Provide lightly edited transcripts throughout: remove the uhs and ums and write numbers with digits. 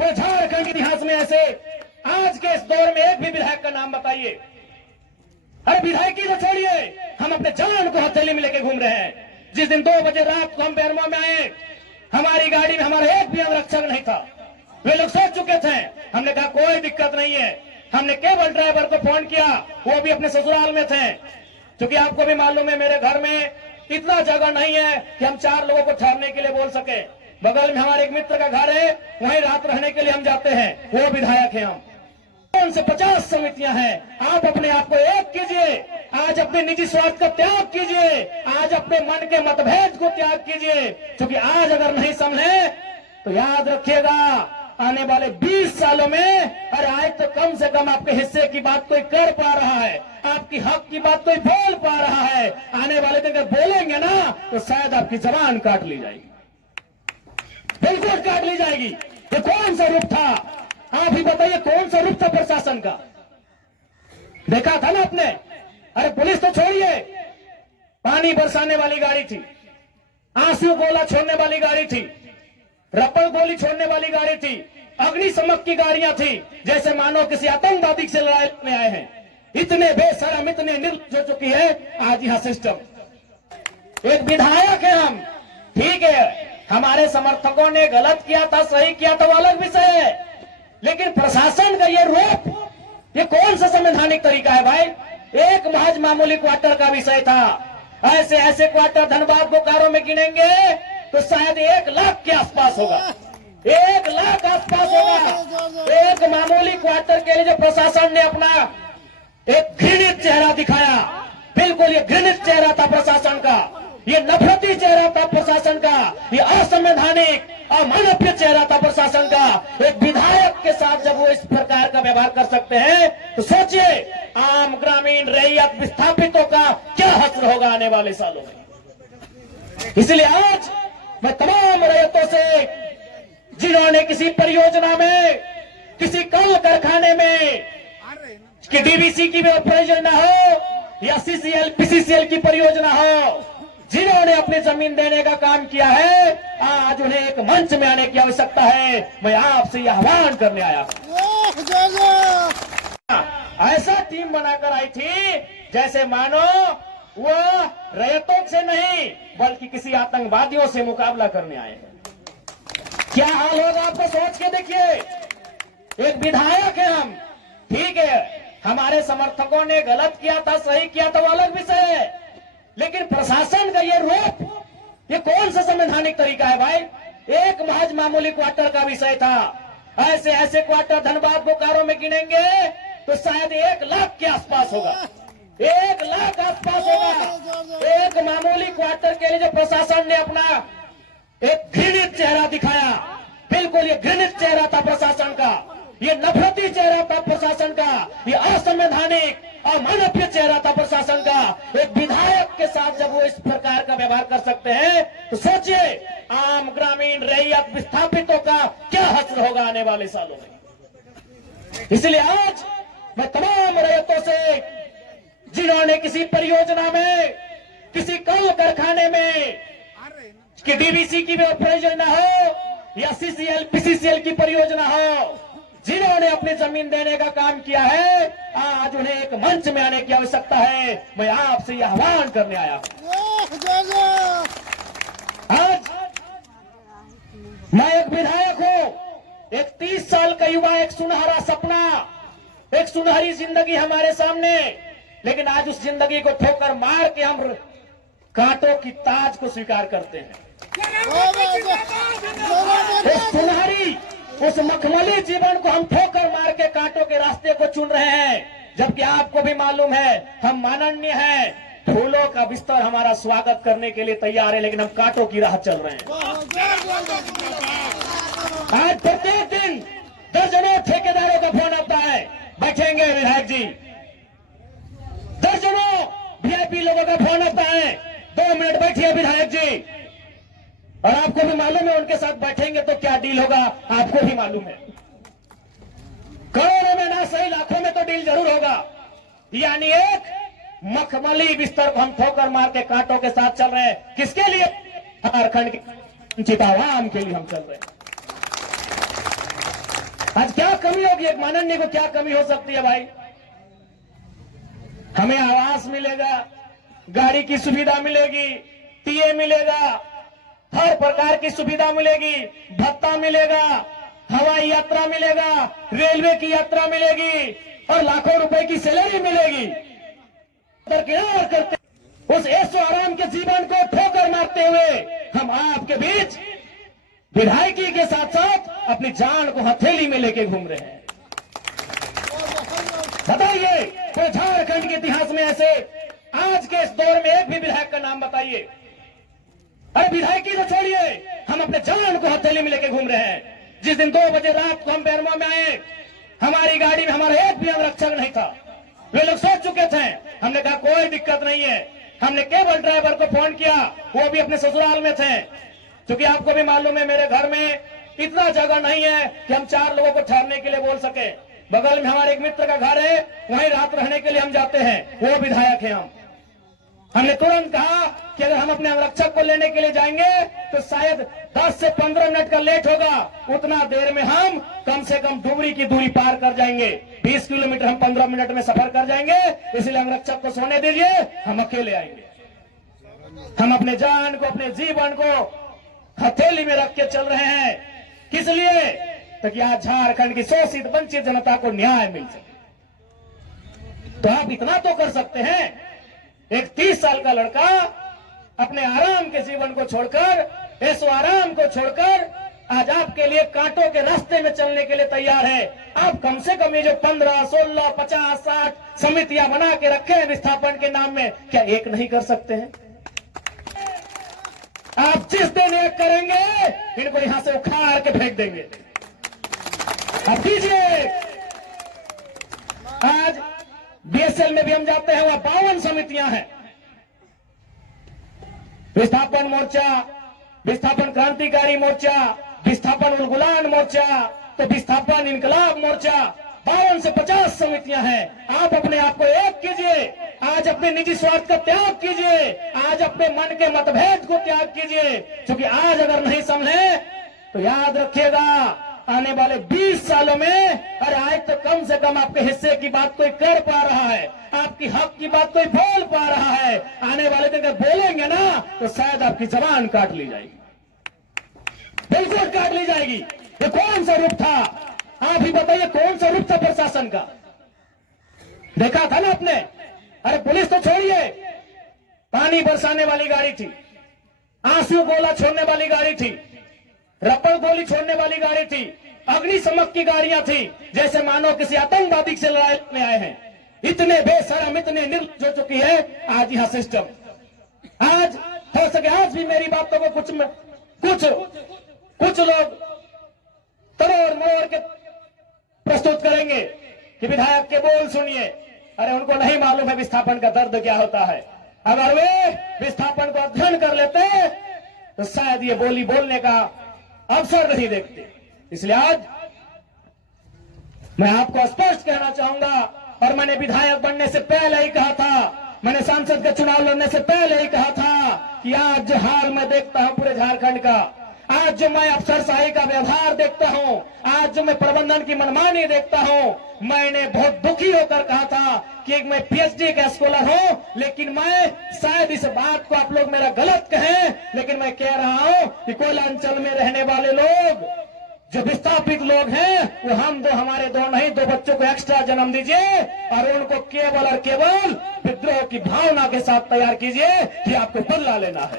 तो झारखंड के इतिहास में ऐसे आज के इस दौर में एक भी विधायक का नाम बताइए। अरे विधायकी तो छोड़िए, हम अपने जान को हथेली में लेके घूम रहे हैं। जिस दिन 2 बजे रात को हम बेरमो में आए, हमारी गाड़ी में हमारा एक भी अंगरक्षक नहीं था। वे लोग सोच चुके थे। हमने कहा कोई दिक्कत नहीं है। हमने केवल ड्राइवर को फोन किया, वो भी अपने ससुराल में थे। क्योंकि आपको भी मालूम है मेरे घर में इतना जगह नहीं है कि हम 4 लोगों को ठहरने के लिए बोल सके। बगल में हमारे एक मित्र का घर है, वहीं रात रहने के लिए हम जाते हैं। वो विधायक है। हम कौन से 50 समितियां हैं। आप अपने आप को एक कीजिए। आज अपने निजी स्वार्थ का त्याग कीजिए। आज अपने मन के मतभेद को त्याग कीजिए। क्योंकि आज अगर नहीं समझे तो याद रखिएगा, आने वाले 20 सालों में, और आज तो कम से कम आपके हिस्से की बात कोई कर पा रहा है, आपकी हक की बात कोई बोल पा रहा है। आने वाले दिन अगर बोलेंगे ना तो शायद आपकी जबान काट ली जाएगी, बिल्कुल काट ली जाएगी। ये कौन सा रूप था? आप ही बताइए, कौन सा रूप था प्रशासन का? देखा था ना आपने? अरे पुलिस तो छोड़िए, पानी बरसाने वाली गाड़ी थी, आंसू गोला छोड़ने वाली गाड़ी थी, रबड़ गोली छोड़ने वाली गाड़ी थी, अग्निशमक की गाड़ियां थी, जैसे मानो किसी आतंकवादी से लड़ाई में आए हैं। इतने बेशरम, इतने निर्लज्ज हो चुकी है आज यह सिस्टम। एक विधायक है हम, ठीक है, हमारे समर्थकों ने गलत किया था, सही किया था, वो अलग विषय है। लेकिन प्रशासन का ये रूप, ये कौन सा संवैधानिक तरीका है भाई? एक महज मामूली क्वार्टर का विषय था। ऐसे ऐसे क्वार्टर धनबाद बोकारो में गिनेंगे तो शायद 1 लाख के आसपास होगा, 1 लाख आसपास होगा। एक मामूली क्वार्टर के लिए जो प्रशासन ने अपना एक घृणित चेहरा दिखाया, बिल्कुल ये घृणित चेहरा था प्रशासन का, ये नफरती चेहरा था प्रशासन का, ये असंवैधानिक अमानवीय चेहरा था प्रशासन का। एक विधायक के साथ जब वो इस प्रकार का व्यवहार कर सकते हैं तो सोचिए आम ग्रामीण रैयत विस्थापितों का क्या हश्र होगा आने वाले सालों में। इसलिए आज मैं तमाम रैयतों से, जिन्होंने किसी परियोजना में, किसी कल कारखाने में, कि डीवीसी की परियोजना हो या सीसीएल पीसीसीएल की परियोजना हो, जिन्होंने अपनी जमीन देने का काम किया है, आज उन्हें एक मंच में आने की आवश्यकता है। मैं आपसे यह आह्वान करने आया। ऐसा टीम बनाकर आई थी जैसे मानो वो रैयतों से नहीं बल्कि किसी आतंकवादियों से मुकाबला करने आए हैं। क्या हाल होगा आपको सोच के देखिए। एक विधायक है हम, ठीक है, हमारे समर्थकों ने गलत किया था, सही किया था, वो अलग विषय है। लेकिन प्रशासन का ये रूप, ये कौन सा संवैधानिक तरीका है भाई? एक महज मामूली क्वार्टर का विषय था। ऐसे ऐसे क्वार्टर धनबाद बोकारो में गिनेंगे तो शायद 1 लाख के आसपास होगा, 1 लाख आसपास होगा। एक मामूली क्वार्टर के लिए जो प्रशासन ने अपना एक घृणित चेहरा दिखाया, बिल्कुल ये घृणित चेहरा था प्रशासन का, ये नफरती चेहरा था प्रशासन का, ये असंवैधानिक अमानवीय चेहरा था प्रशासन का। एक विधायक के साथ जब वो इस प्रकार का व्यवहार कर सकते हैं तो सोचिए आम ग्रामीण रैयत विस्थापितों का क्या हश्र होगा आने वाले सालों में। इसलिए आज मैं तमाम रैयतों से, जिन्होंने किसी परियोजना में, किसी कल कारखाने में, कि डीवीसी की परियोजना हो या सीसीएल पीसीसीएल की परियोजना हो, जिन्होंने अपनी जमीन देने का काम किया है, आज उन्हें एक मंच में आने की आवश्यकता है। मैं आपसे यह आह्वान करने आया। आज मैं एक विधायक हूं, एक 30 साल का युवा, एक सुनहरा सपना, एक सुनहरी जिंदगी हमारे सामने, लेकिन आज उस जिंदगी को ठोकर मार के हम कांटों की ताज को स्वीकार करते हैं। उस सुनहरी, उस मखमली जीवन को हम ठोकर मार के कांटों के रास्ते को चुन रहे हैं। जबकि आपको भी मालूम है हम माननीय हैं, फूलों का बिस्तर हमारा स्वागत करने के लिए तैयार है, लेकिन हम कांटों की राह चल रहे हैं। आज प्रत्येक दिन दर्जनों ठेकेदारों का फोन आता है, बैठेंगे विधायक जी। दर्जनों वीआईपी लोगों का फोन आता है, 2 मिनट बैठिए विधायक जी। और आपको भी मालूम है उनके साथ बैठेंगे तो क्या डील होगा, आपको भी मालूम है। करोड़ों में ना सही लाखों में तो डील जरूर होगा। यानी एक मखमली बिस्तर को हम ठोकर मार के कांटों के साथ चल रहे हैं। किसके लिए? झारखंड के वंचित आवाम के लिए हम चल रहे हैं। आज क्या कमी होगी, एक माननीय को क्या कमी हो सकती है भाई? हमें आवास मिलेगा, गाड़ी की सुविधा मिलेगी, टीए मिलेगा, हर प्रकार की सुविधा मिलेगी, भत्ता मिलेगा, हवाई यात्रा मिलेगा, रेलवे की यात्रा मिलेगी और लाखों रुपए की सैलरी मिलेगी। दरकिनार करते उस ऐशो आराम के जीवन को ठोकर मारते हुए हम आपके बीच विधायकी के साथ साथ अपनी जान को हथेली में लेके घूम रहे हैं। बताइए, तो झारखंड के इतिहास में ऐसे आज के इस दौर में एक भी विधायक का नाम बताइए। अरे विधायकी तो छोड़िए, हम अपने जान को हथेली में लेके घूम रहे हैं। जिस दिन 2 बजे रात को हम बैरवा में आए, हमारी गाड़ी में हमारा एक भी अंगरक्षक नहीं था। वे लोग सोच चुके थे। हमने कहा कोई दिक्कत नहीं है। हमने केवल ड्राइवर को फोन किया, वो भी अपने ससुराल में थे। क्योंकि आपको भी मालूम है मेरे घर में इतना जगह नहीं है कि हम 4 लोगों को ठहरने के लिए बोल सके। बगल में हमारे एक मित्र का घर है, वहीं रात रहने के लिए हम जाते हैं, वो विधायक है। हमने तुरंत कहा कि अगर हम अपने अंगरक्षक को लेने के लिए जाएंगे तो शायद 10 से 15 मिनट का लेट होगा। उतना देर में हम कम से कम डुमरी की दूरी पार कर जाएंगे। 20 किलोमीटर हम 15 मिनट में सफर कर जाएंगे। इसलिए अंगरक्षक को सोने दीजिए, हम अकेले आएंगे। हम अपने जान को, अपने जीवन को हथेली में रख के चल रहे हैं। किस लिए? ताकि आज झारखंड की शोषित वंचित जनता को न्याय मिल सके। तो आप इतना तो कर सकते हैं, एक 30 साल का लड़का अपने आराम के जीवन को छोड़कर, ऐसो आराम को छोड़कर आज आपके लिए कांटों के रास्ते में चलने के लिए तैयार है। आप कम से कम ये जो 15, 16, 50, 60 समितियां बना के रखे हैं विस्थापन के नाम में, क्या एक नहीं कर सकते हैं? आप जिस दिन एक करेंगे, इनको यहां से उखाड़ के फेंक देंगे। आप कीजिए। आज बीएसएल में भी हम जाते हैं, वहां 52 समितियां हैं। विस्थापन मोर्चा, विस्थापन क्रांतिकारी मोर्चा, विस्थापन उलगुलान मोर्चा, तो विस्थापन इनकलाब मोर्चा, 52 से 50 समितियां हैं। आप अपने आप को एक कीजिए। आज अपने निजी स्वार्थ का त्याग कीजिए। आज अपने मन के मतभेद को त्याग कीजिए। क्योंकि आज अगर नहीं समझे तो याद रखिएगा, आने वाले 20 सालों में, अरे आज तो कम से कम आपके हिस्से की बात कोई कर पा रहा है, आपकी हक की बात कोई बोल पा रहा है। आने वाले दिन अगर बोलेंगे ना तो शायद आपकी जबान काट ली जाएगी, बिल्कुल काट ली जाएगी। ये कौन सा रूप था? आप ही बताइए, कौन सा रूप था प्रशासन का? देखा था ना आपने? अरे पुलिस तो छोड़िए, पानी बरसाने वाली गाड़ी थी, आंसू गोला छोड़ने वाली गाड़ी थी, रबर गोली छोड़ने वाली गाड़ी थी, अग्निशमक की गाड़ियां थी, जैसे मानो किसी आतंकवादी से लड़ाई में आए हैं। इतने बेशरम, इतने निर्लज हो चुकी है आज यहां सिस्टम। आज हो सके आज भी मेरी बातों को कुछ लोग तरोड़ मरोड़ के प्रस्तुत करेंगे कि विधायक के बोल सुनिए। अरे उनको नहीं मालूम है विस्थापन का दर्द क्या होता है। अगर वे विस्थापन को अध्ययन कर लेते तो शायद ये बोली बोलने का अवसर नहीं देखते। इसलिए आज मैं आपको स्पष्ट कहना चाहूंगा, और मैंने विधायक बनने से पहले ही कहा था, मैंने सांसद का चुनाव लड़ने से पहले ही कहा था कि आज जो हाल मैं देखता हूं पूरे झारखंड का, आज जो मैं अफसरशाही का व्यवहार देखता हूं, आज जो मैं प्रबंधन की मनमानी देखता हूं, मैंने बहुत दुखी होकर कहा था कि एक मैं पीएचडी का स्कॉलर हूं, लेकिन मैं शायद इस बात को आप लोग मेरा गलत कहें, लेकिन मैं कह रहा हूं कि कोयलांचल में रहने वाले लोग, जो विस्थापित लोग हैं, वो हम दो, हमारे दो नहीं, 2 बच्चों को एक्स्ट्रा जन्म दीजिए और उनको केवल और केवल विद्रोह की भावना के साथ तैयार कीजिए कि आपको बदला लेना है।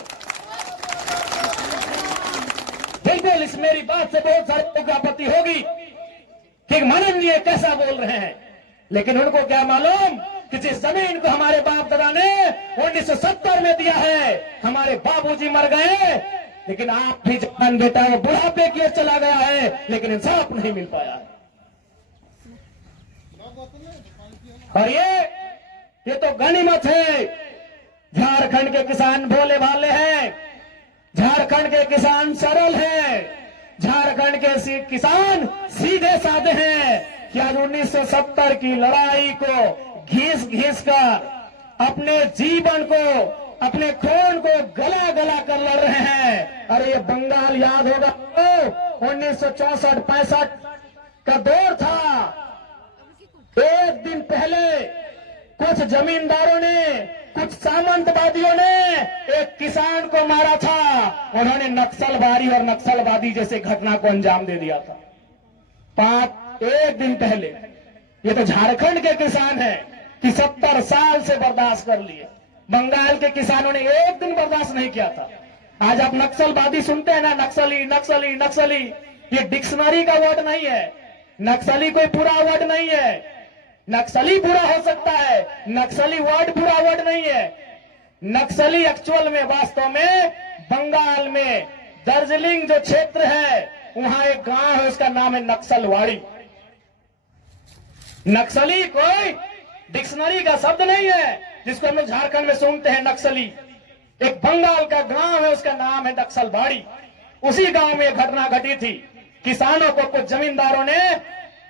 बिल्कुल इस मेरी बात से बहुत सारे लोगों को आपत्ति होगी कि माननीय कैसा बोल रहे हैं, लेकिन उनको क्या मालूम कि जिस जमीन को हमारे बाप दादा ने 1970 में दिया है, हमारे बाबूजी मर गए, लेकिन आप भी जवान बेटा वो बुढ़ापे की ओर चला गया है, लेकिन इंसाफ नहीं मिल पाया है। और ये तो गनीमत है। झारखंड के किसान भोले भाले हैं, झारखंड के किसान सरल हैं, झारखंड के किसान सीधे साधे हैं कि आज 1970 की लड़ाई को घिस घिस कर अपने जीवन को, अपने खून को गला गला कर लड़ रहे हैं। अरे ये बंगाल याद होगा तो 1964-65 का दौर था। एक दिन पहले कुछ जमींदारों ने, कुछ सामंतवादियों ने एक किसान को मारा था। उन्होंने नक्सलवादी और नक्सलवादी जैसे घटना को अंजाम दे दिया था। एक दिन पहले। ये तो झारखंड के किसान हैं कि 70 साल से बर्दाश्त कर लिए। बंगाल के किसानों ने एक दिन बर्दाश्त नहीं किया था। आज आप नक्सलवादी सुनते हैं ना, नक्सली नक्सली नक्सली, ये डिक्शनरी का वर्ड नहीं है। नक्सली कोई पूरा वर्ड नहीं है। नक्सली बुरा हो सकता है, नक्सली वर्ड बुरा वर्ड नहीं है। नक्सली एक्चुअल में, वास्तव में बंगाल में दार्जिलिंग जो क्षेत्र है, वहां एक गांव है, उसका नाम है नक्सलवाड़ी। नक्सली कोई डिक्शनरी का शब्द नहीं है जिसको हम लोग झारखंड में सुनते हैं नक्सली। एक बंगाल का गांव है, उसका नाम है नक्सलवाड़ी। उसी गांव में घटना घटी थी। किसानों को कुछ जमींदारों ने,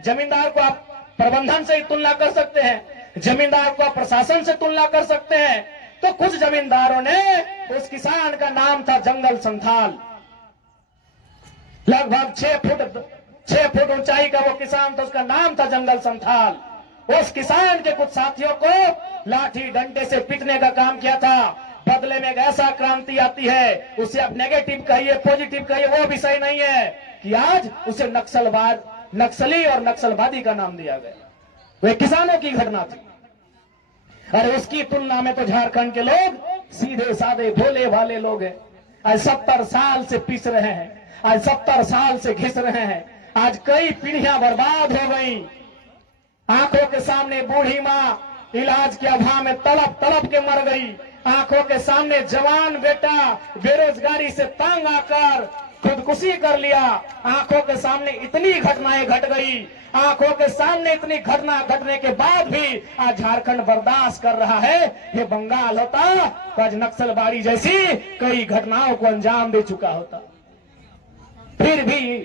जमींदार को आप प्रबंधन से ही तुलना कर सकते हैं, जमींदार को आप प्रशासन से तुलना कर सकते हैं, तो कुछ जमींदारों ने, उस किसान का नाम था जंगल संथाल। लगभग 6 फुट ऊंचाई का वो किसान था, उसका नाम था जंगल संथाल। उस किसान के कुछ साथियों को लाठी डंडे से पीटने का काम किया था। बदले में एक ऐसा क्रांति आती है, उसे आप नेगेटिव कहिए, पॉजिटिव कहिए, वो विषय नहीं है कि आज उसे नक्सलवाद, नक्सली और नक्सलवादी का नाम दिया गया। वे किसानों की घटना थी। अरे उसकी तुलना में तो झारखंड के लोग सीधे साधे भोले भाले लोग हैं। आज 70 साल से पीस रहे हैं, आज 70 साल से घिस रहे हैं। आज कई पीढ़ियां बर्बाद हो गई। आंखों के सामने बूढ़ी माँ इलाज के अभाव में तड़प तड़प के मर गई। आंखों के सामने जवान बेटा बेरोजगारी से तंग आकर खुदकुशी कर लिया। आंखों के सामने इतनी घटनाएं घट गई। आंखों के सामने इतनी घटना घटने के बाद भी आज झारखंड बर्दाश्त कर रहा है। ये बंगाल होता तो आज नक्सलबाड़ी जैसी कई घटनाओं को अंजाम दे चुका होता। फिर भी